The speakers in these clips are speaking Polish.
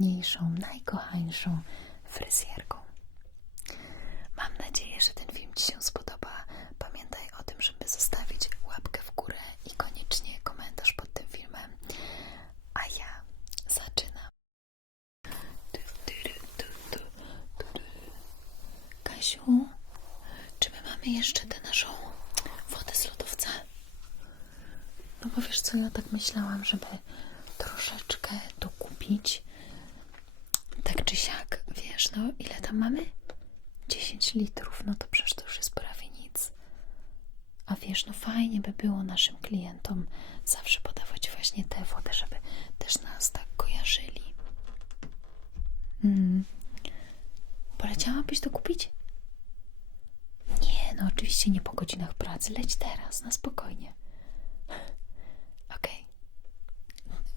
najcudowniejszą, najkochańszą fryzjerką. Mam nadzieję, że ten film Ci się spodoba. Pamiętaj o tym, żeby zostawić łapkę w górę i koniecznie komentarz pod tym filmem. A ja zaczynam. Kasiu, czy my mamy jeszcze tę naszą wodę z lodówca? No bo wiesz co, ja tak myślałam, żeby troszeczkę dokupić. Tak czy siak, wiesz, no ile tam mamy? 10 litrów, no to przecież to już jest prawie nic. A wiesz, no fajnie by było naszym klientom zawsze podawać właśnie tę wodę, żeby też nas tak kojarzyli. Mm. Poleciałabyś to kupić? Nie, no oczywiście nie po godzinach pracy. Leć teraz, na spokojnie. Okej.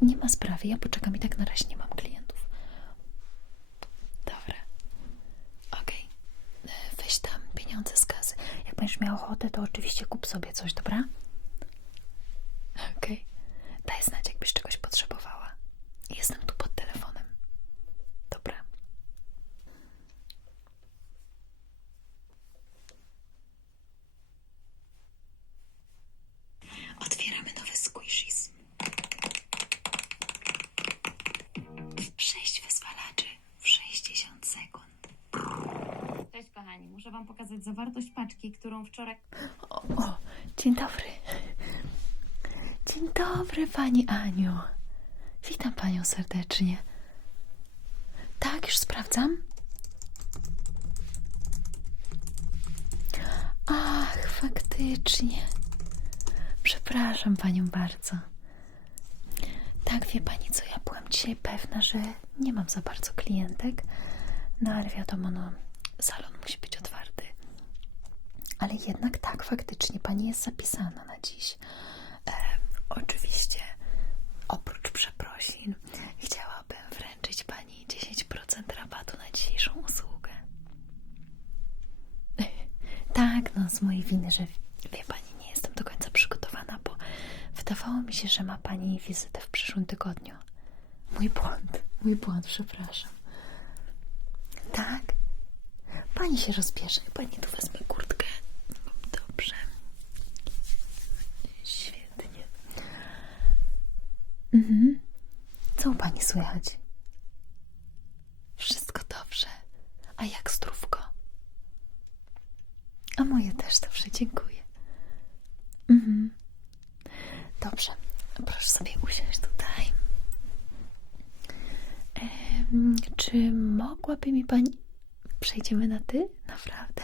Nie ma sprawy, ja poczekam i tak na razie nie mam klientów. Dobra. Okej. E, Weź tam pieniądze z kasy. Jak będziesz miał ochotę, to oczywiście kup sobie coś, dobra? Okej. Daj znać, jakbyś czegoś potrzebowała. Jestem tu pod telefonem. Dobra. Otwieramy nowe squishies. Sześć wyzwalaczy w 60 sekund. Cześć kochani, muszę wam pokazać zawartość paczki, którą wczoraj... O, o, dzień dobry. Dzień dobry, pani Aniu. Witam panią serdecznie. Tak, już sprawdzam. Ach, faktycznie. Przepraszam panią bardzo. Tak, wie pani co, ja byłam dzisiaj pewna, że nie mam za bardzo klientek, no ale wiadomo, no, salon musi być otwarty. Ale jednak tak, faktycznie pani jest zapisana na dziś. E, oczywiście, oprócz przeprosin, chciałabym wręczyć pani 10% rabatu na dzisiejszą usługę. Tak, no z mojej winy, że wie pani, nie jestem do końca przygotowana, bo wydawało mi się, że ma pani wizytę w przyszłym tygodniu. Mój błąd, mój błąd, przepraszam. Tak? Pani się rozbierze, pani tu wezmę kurtkę. Dobrze. Świetnie. Mhm. Co u pani słychać? Wszystko dobrze. A jak zdrówko? A moje też dobrze, dziękuję. Mhm. Dobrze, proszę sobie usiąść tutaj. Em, czy mogłaby mi pani. Przejdziemy na ty? Naprawdę?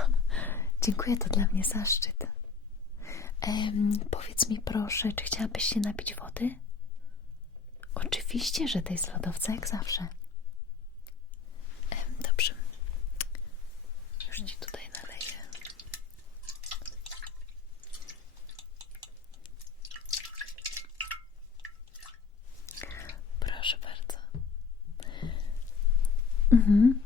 Dziękuję, to dla mnie zaszczyt. Em, powiedz mi proszę, czy chciałabyś się napić wody? Oczywiście, że tej z lodowca, jak zawsze. Dobrze. Już ci tutaj naleję. Proszę bardzo. Mhm.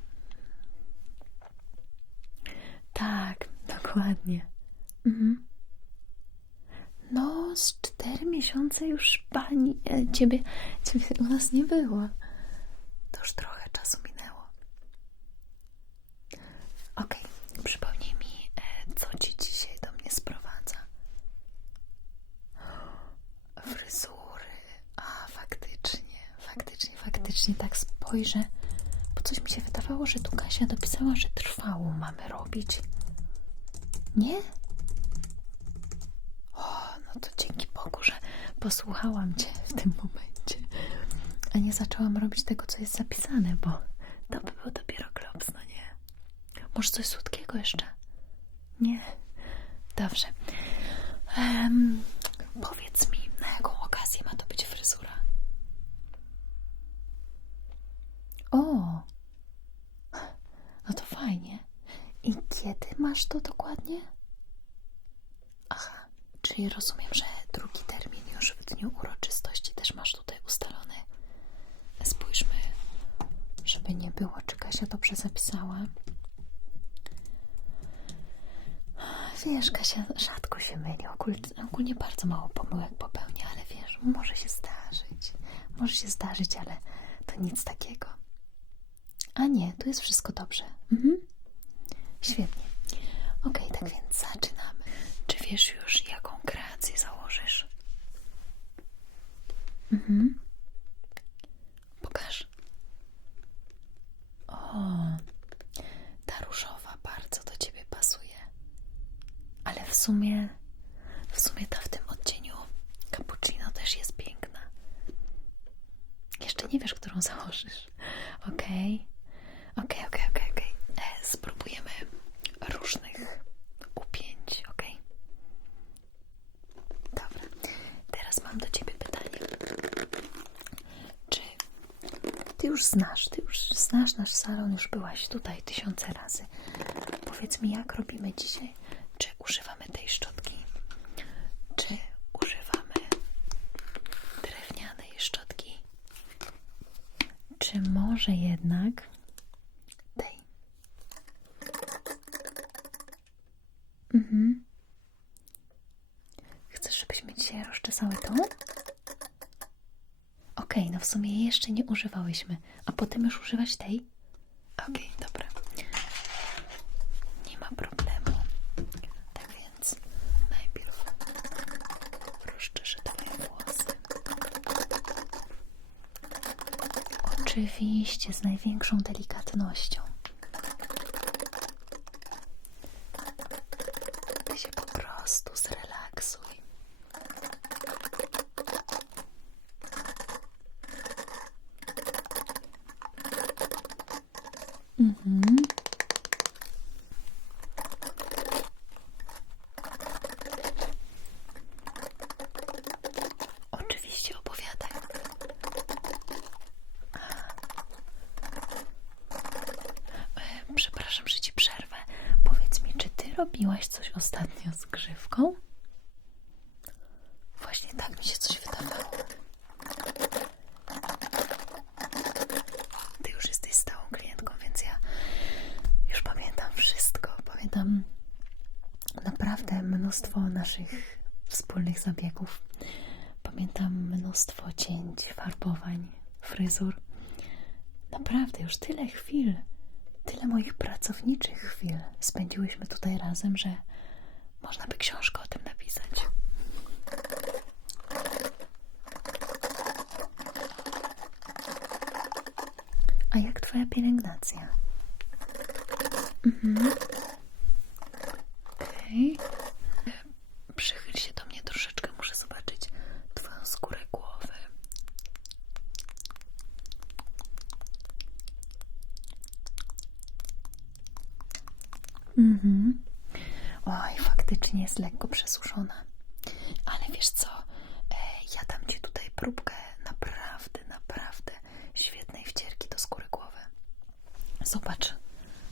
Tak, dokładnie. Mhm. Z cztery miesiące już pani, e, ciebie, ciebie u nas nie było. To już trochę czasu minęło. Okej, przypomnij mi, e, co ci dzisiaj do mnie sprowadza. Fryzury. A, faktycznie, faktycznie, faktycznie tak spojrzę, bo coś mi się wydawało, że tu Kasia dopisała, że trwałą mamy robić. Nie? Dzięki Bogu, że posłuchałam Cię w tym momencie, a nie zaczęłam robić tego, co jest zapisane, bo to by był dopiero klops, no nie? Może coś słodkiego jeszcze? Nie? Dobrze. Em, powiedz mi, na jaką okazję ma to być fryzura? O! No to fajnie. I kiedy masz to dokładnie? Aha, czyli rozumiem, że drugi termin już w dniu uroczystości też masz tutaj ustalony. Spójrzmy, żeby nie było, czy Kasia dobrze zapisała. Wiesz, Kasia rzadko się myli, ogólnie, ogólnie bardzo mało pomyłek popełnia, ale wiesz, może się zdarzyć. Może się zdarzyć, ale to nic takiego. A nie, tu jest wszystko dobrze. Mhm. Świetnie. Ok, tak więc zaczynamy. Czy wiesz już, Mhm. Pokaż. O, ta różowa bardzo do ciebie pasuje. Ale w sumie, w sumie ta w tym odcieniu cappuccino też jest piękna. Jeszcze nie wiesz, którą założysz. Okej. Okej, okej, okej, okej. E, Spróbujemy różnych upięć, okej? Dobra. Teraz mam do ciebie pytanie. Czy ty już znasz, ty już znasz nasz salon, już byłaś tutaj tysiące razy. Powiedz mi, jak robimy dzisiaj? Czy używamy tej szczotki? Czy używamy drewnianej szczotki? Czy może jednak tej? Mhm. Chcesz, żebyśmy dzisiaj rozczesały tą? Okej, no w sumie jej jeszcze nie używałyśmy, a potem już używać tej? Okej, dobra. Nie ma problemu. Tak więc najpierw rozczeszę twoje włosy. Oczywiście, z największą delikatnością. Ty się po prostu zrelaksuj. Mhm. Oczywiście opowiadaj. E, Przepraszam, że ci przerwę. Powiedz mi, czy ty robiłaś coś ostatnio z grzywką? Właśnie tak mi się coś wydawało. Ty już jesteś stałą klientką, więc ja już pamiętam wszystko. Pamiętam naprawdę mnóstwo naszych wspólnych zabiegów. Pamiętam mnóstwo cięć, farbowań, fryzur. Naprawdę już tyle chwil, tyle moich pracowniczych chwil spędziłyśmy tutaj razem, że można by książkę o tym napisać. A jak twoja pielęgnacja? Mhm. Okej. Przychyl się do mnie troszeczkę, muszę zobaczyć twoją skórę głowy. Mhm. Oj, faktycznie jest lekko przesuszona. Ale wiesz co? E, ja dam ci tutaj próbkę naprawdę, naprawdę świetnej wcierki do skóry głowy. Zobacz,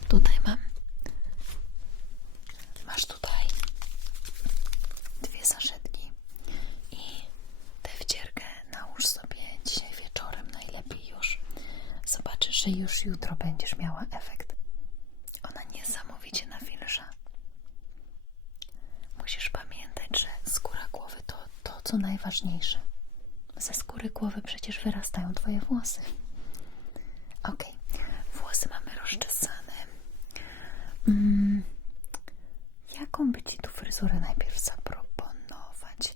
tutaj mam. Masz tutaj dwie saszetki i tę wcierkę nałóż sobie dzisiaj wieczorem najlepiej już. Zobaczysz, że już jutro będziesz miała efekt. Ona niesamowicie nawilża. Musisz pamiętać, że skóra głowy to to, co najważniejsze. Ze skóry głowy przecież wyrastają twoje włosy. Ok, włosy mamy rozczesane. Mm, jaką by ci tu fryzurę najpierw zaproponować?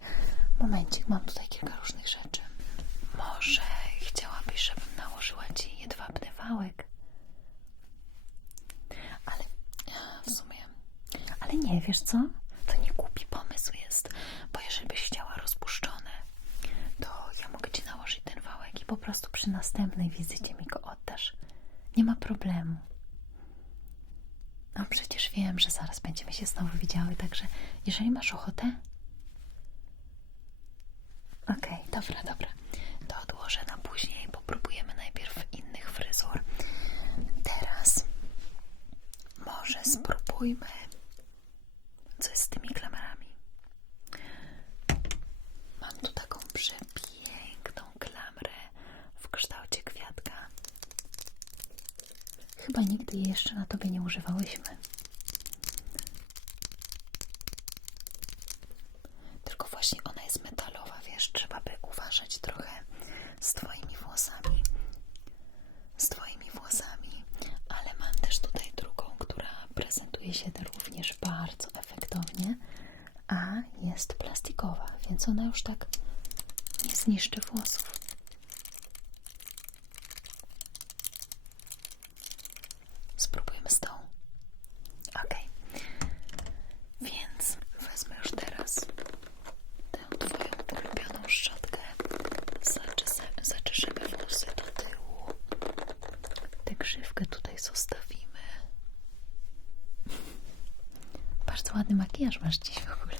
Momencik, mam tutaj kilka różnych rzeczy. Może chciałabyś, żebym nałożyła ci jedwabny wałek? Ale w sumie. Ale nie, wiesz co? To nie głupi pomysł jest, bo jeżeli byś chciała rozpuszczone, to ja mogę ci nałożyć ten wałek i po prostu przy następnej wizycie mi go oddasz. Nie ma problemu. No przecież wiem, że zaraz będziemy się znowu widziały, także jeżeli masz ochotę. Okej, dobra, dobra. To odłożę na później. Popróbujemy najpierw innych fryzur. Teraz może spróbujmy coś z tymi klamerami. Mam tu taką przepiękną klamrę w kształcie kwiatka. Chyba nigdy jeszcze na tobie nie używałyśmy. Tylko właśnie ona jest metalowa, wiesz, trzeba by uważać trochę z twoim prezentuje się również bardzo efektownie, a jest plastikowa, więc ona już tak nie zniszczy włosów. Spróbujmy z tą. Ok. Więc wezmę już teraz tę Twoją ulubioną szczotkę. Zaczesamy, zaczeszemy włosy do tyłu. Tę grzywkę tutaj zostawimy. Bardzo ładny makijaż masz dziś w ogóle.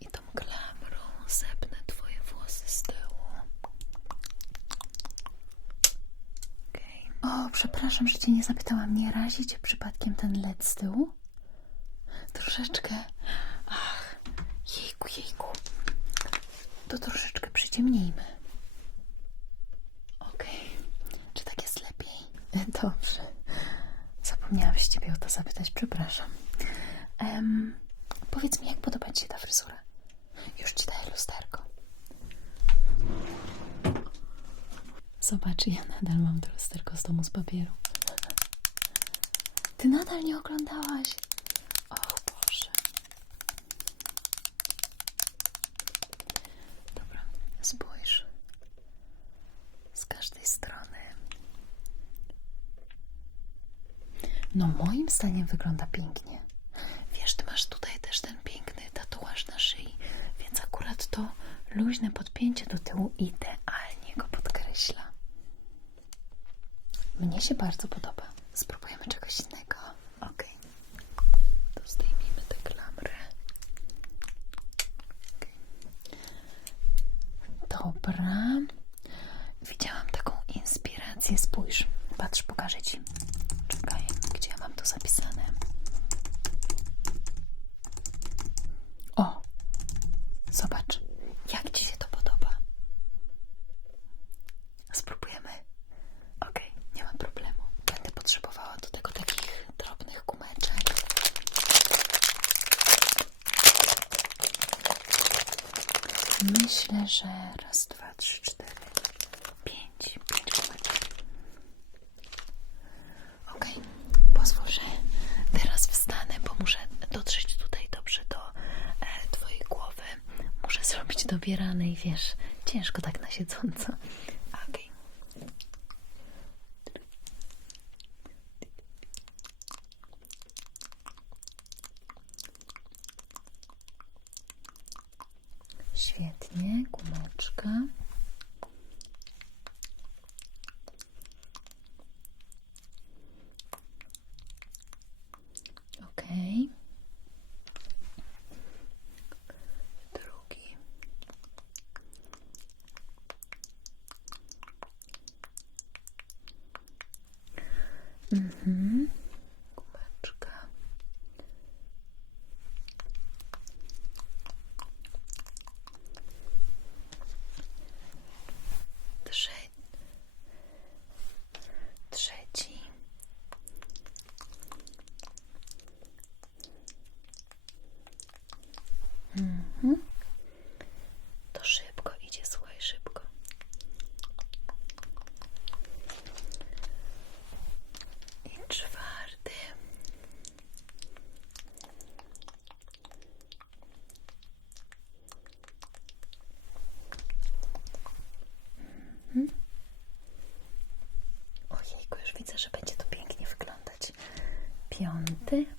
I, tą klamrą Twoje włosy z tyłu. O, przepraszam, że Cię nie zapytałam. Nie razi Cię przypadkiem ten led z tyłu? Troszeczkę. Ach, jejku, jejku. To troszeczkę przyciemnijmy. Okej. Czy tak jest lepiej? Dobrze. Zapomniałam się Ciebie o to zapytać, przepraszam. Em, powiedz mi, jak podoba Ci się ta fryzura? Już Ci daję lusterko. Zobacz, ja nadal mam to lusterko z domu z papieru. Ty nadal nie oglądałaś? O Boże. Dobra, spójrz. Z każdej strony. No, moim zdaniem wygląda pięknie. Wiesz, ty masz tutaj też ten piękny tatuaż na szyi, więc akurat to luźne podpięcie do tyłu idealnie go podkreśla. Mnie się bardzo podoba. Spróbujemy czegoś innego. Ok. To zdejmijmy tę klamrę. Okej. Dobra. Widziałam taką inspirację. Spójrz. Patrz, pokażę Ci. Czekaj, gdzie ja mam to zapisane? O! Zobacz, jak Ci się to podoba. Spróbujemy. Okej, nie ma problemu. Będę potrzebowała do tego takich drobnych gumeczek. Myślę, że raz, dwa, trzy, cztery, pięć, pięć gumeczek. Okej, pozwól, że teraz wstanę, bo muszę dotrzeć tutaj dobrze do e, Twojej głowy. Muszę zrobić dobierane i wiesz, ciężko tak na siedząco. Okej. Świetnie, gumeczka. Okej. Drugi. Mhm. Gumeczka. Trze trzeci. Mhm. To szybko idzie, słuchaj, szybko. I czwarty. Mhm. Ojejku, już widzę, że będzie to pięknie wyglądać.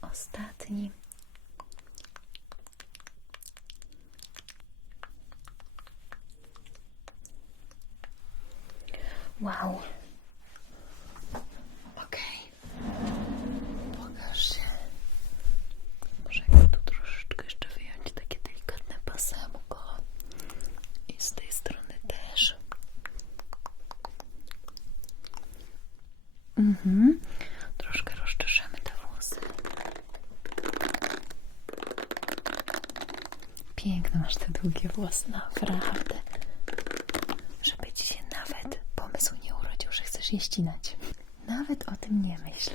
Ostatni. Wow. Okej. Pokaż się. Może tu troszeczkę jeszcze wyjąć takie delikatne pasemko. I z tej strony też. Mhm. Troszkę rozczeszemy te włosy. Piękne masz te długie włosy, naprawdę. Żeby ci się nawet pomysł nie urodził, że chcesz je ścinać. Nawet o tym nie myśl.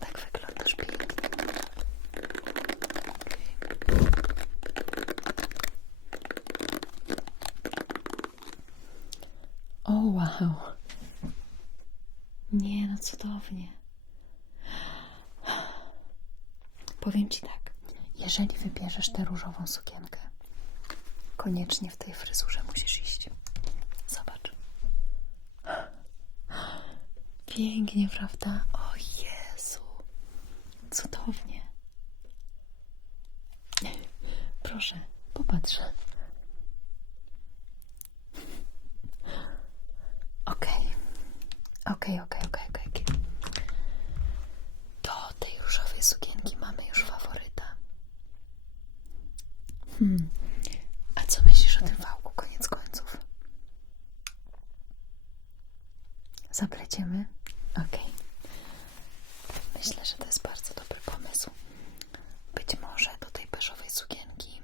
Tak wyglądasz pięknie. O, wow. Nie, no cudownie. Powiem Ci tak, jeżeli wybierzesz sukienkę, koniecznie w tej fryzurze musisz iść. Zobacz. Pięknie, prawda? O Jezu. Cudownie. Proszę, popatrz. Okej. Okej, okej, okej, okej. okej. Do tej różowej sukienki mamy już faworyta. Hmm. A co myślisz o tym wałku, koniec końców? Zapleciemy? Okej. Myślę, że to jest bardzo dobry pomysł. Być może do tej beżowej sukienki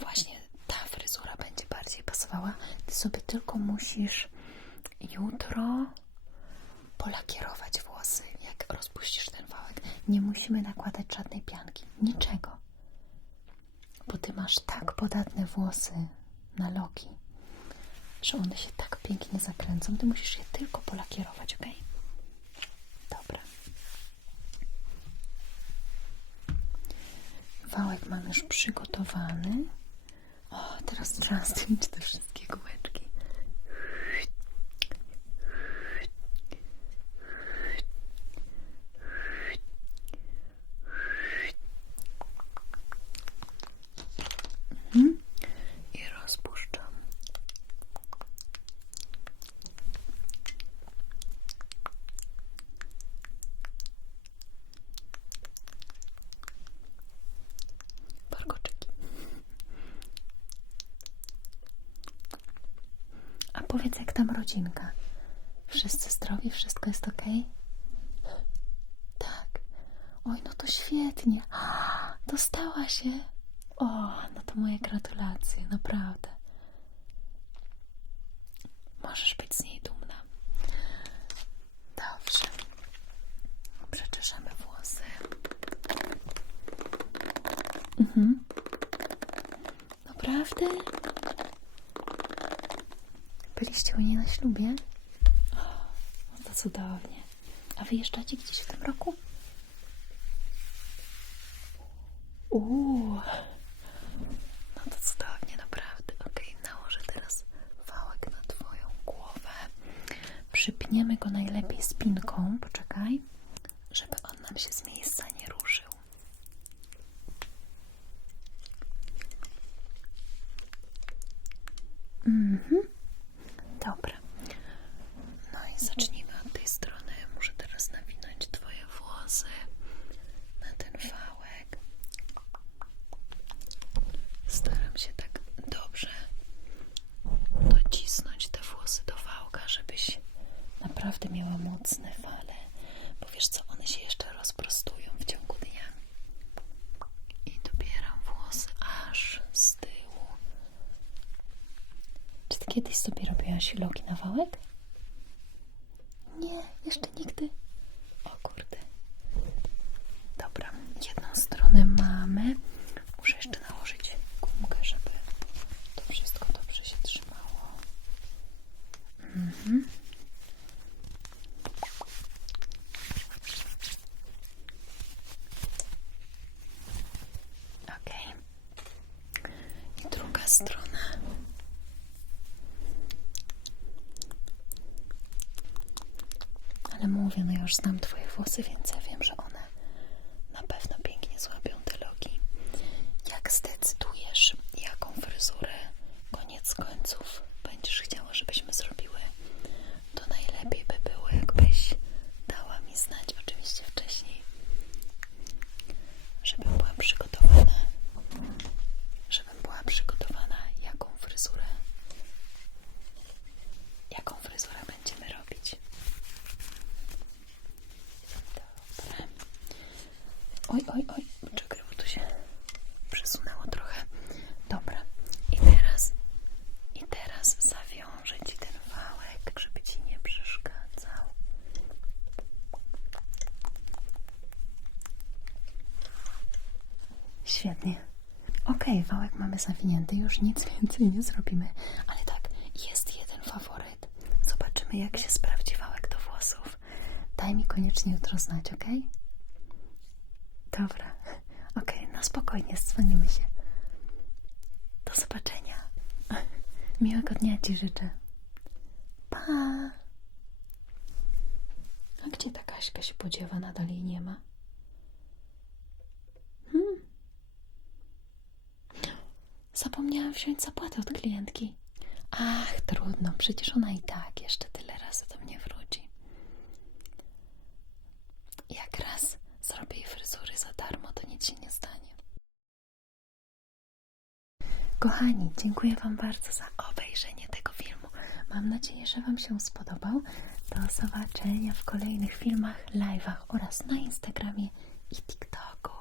właśnie ta fryzura będzie bardziej pasowała. Ty sobie tylko musisz jutro polakierować włosy, jak rozpuścisz ten wałek. Nie musimy nakładać żadnej pianki, niczego. Bo ty masz tak podatne włosy na loki, że one się tak pięknie zakręcą. Ty musisz je tylko polakierować, ok? Dobra. Wałek mam już przygotowany. O, teraz trzeba zdjąć te wszystkie gumeczki. Mhm. I rozpuszczam. Warkoczyki. A powiedz, jak tam rodzinka? Wszyscy zdrowi? Wszystko jest ok? Tak. Oj, no to świetnie. Dostała się. O, no to moje gratulacje, naprawdę. Możesz być z niej dumna. Dobrze. Przeczeszamy włosy. Mhm. Naprawdę? Byliście u niej na ślubie? No to cudownie. A wyjeżdżacie gdzieś w tym roku? Uuu, no to cudownie, naprawdę. Okej, nałożę teraz wałek na Twoją głowę. Przypniemy go najlepiej spinką, poczekaj, żeby on nam się z miejsca nie ruszył. Mhm, dobra. No i zacznijmy od tej strony. Muszę teraz nawinąć Twoje włosy na ten wałek. Staram się tak dobrze docisnąć te włosy do wałka, żebyś naprawdę miała mocne fale. Bo wiesz co, one się jeszcze rozprostują w ciągu dnia. I dobieram włosy aż z tyłu. Czy ty kiedyś robiłaś loki na wałek? Nie, jeszcze nigdy. O kurde. Dobra, jedną stronę mamy. Muszę jeszcze nałożyć gumkę, żeby to wszystko dobrze się trzymało. Mhm. Okej. I druga strona. Ale już znam Twoje włosy, więc ja wiem, że one na pewno pięknie złapią te loki. Jak zdecydujesz, jaką fryzurę koniec końców będziesz chciała, żebyśmy zrobiły, to najlepiej by było, jakbyś dała mi znać oczywiście wcześniej, żebym była przygotowana, żebym była przygotowana, jaką fryzurę, jaką fryzurę będziemy robić. Dobra. Oj, oj, oj, czekaj, bo tu się przesunęło trochę. Dobra. I teraz, i teraz zawiążę Ci ten wałek, żeby Ci nie przeszkadzał. Świetnie. Okej, wałek mamy zawinięty, już nic więcej nie zrobimy. Ale tak, jest jeden faworyt, Zobaczymy, jak się sprawdzi wałek do włosów. Daj mi koniecznie jutro znać, ok? Dobra. Ok, no spokojnie, dzwonimy się. Do zobaczenia. Miłego dnia Ci życzę. Pa! A gdzie ta Kaśka się podziewa? Nadal jej nie ma. Zapomniałam wziąć zapłatę od klientki. Ach, trudno, przecież ona i tak jeszcze tyle razy do mnie wróci. Jak raz zrobię jej fryzury za darmo, to nic się nie stanie. Kochani, dziękuję Wam bardzo za obejrzenie tego filmu. Mam nadzieję, że Wam się spodobał. Do zobaczenia w kolejnych filmach, live'ach oraz na Instagramie i TikToku.